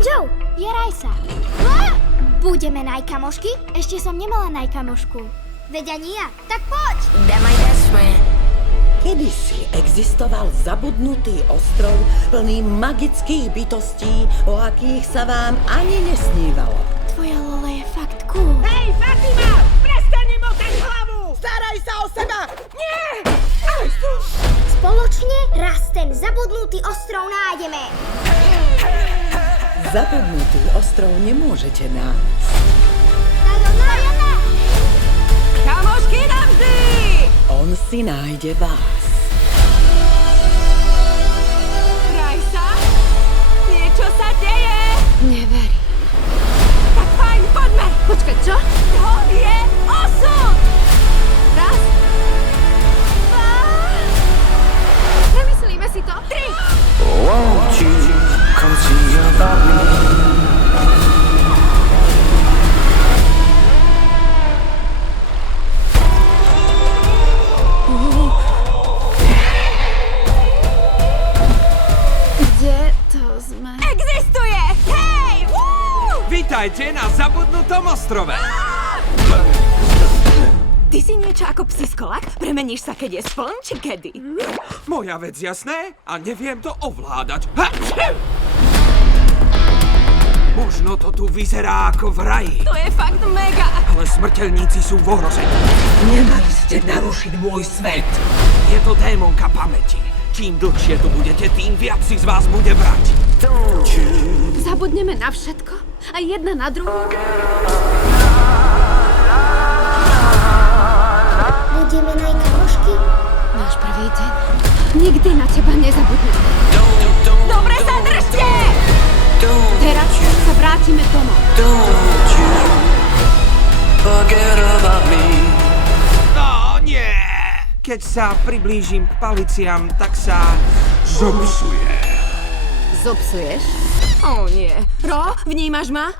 Joe, je Rajsa. Budeme najkamošky? Ešte som nemala najkamošku. Veď ani ja. Tak poď! Kedysi existoval zabudnutý ostrov plný magických bytostí, o akých sa vám ani nesnívalo. Tvoja Lola je fakt cool. Hej, Fatima! Prestaň motať hlavu! Staraj sa o seba! Nie! Spoločne raz ten zabudnutý ostrov nájdeme. Zabudnutý ostrov nemôžete nájsť. Tajona! Kamošky navždy! On si nájde vás. Rajsa? Niečo sa deje! Neverím. Tak fajn, poďme! Počkaj, čo? To je osud! Raz. Dva. Nemyslíme si to? Tri. Won't you come see about me? Kde to sme? Existuje! Hej! Woo! Vítajte na zabudnutom ostrove. Ty si niečo ako psiskolak? Premeníš sa, keď je spln, či kedy? Moja vec, jasné? A neviem to ovládať. Ha! Možno to tu vyzerá ako v raji, To je fakt mega! ale smrteľníci sú v ohrození. Nemali ste narušiť môj svet. Je to démonka pamäti. Čím dlhšie tu budete, tým viac si z vás bude brať. Zabudneme na všetko? A jedna na druhú? Budeme najkamošky? Náš prvý deň. Nikdy na teba nezabudneme. Dobre sa držte! Teraz sa vrátime domov. Don't you forget about me. No, nie! Keď sa priblížim k paliciam, tak sa zobsuje. Zopsuješ? Ó nie. Ro, vnímaš ma?